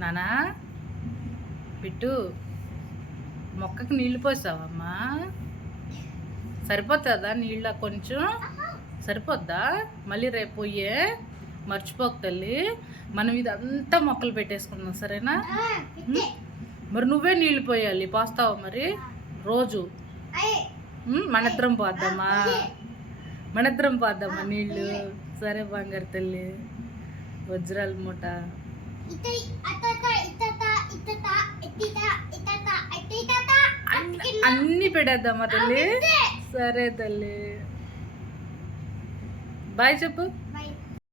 నానా పిట్టు మొక్కకి నీళ్ళు పోసావమ్మా? సరిపోతుందా నీళ్ళ? కొంచెం సరిపోద్దా? మళ్ళీ రేపు పోయే మర్చిపోక తల్లి. మనం ఇదంతా మొక్కలు పెట్టేసుకుందాం, సరేనా? మరి నువ్వే నీళ్ళు పోయాలి. పోస్తావా మరి రోజు? మనిద్దరం పోద్దామా? మనిద్దరం పోద్దామా నీళ్ళు? సరే బంగారు తల్లి. వజ్రాల మూట అన్నీ పెడేద్దామా తల్లి? సరే తల్లి, బాయ్ చెప్పు.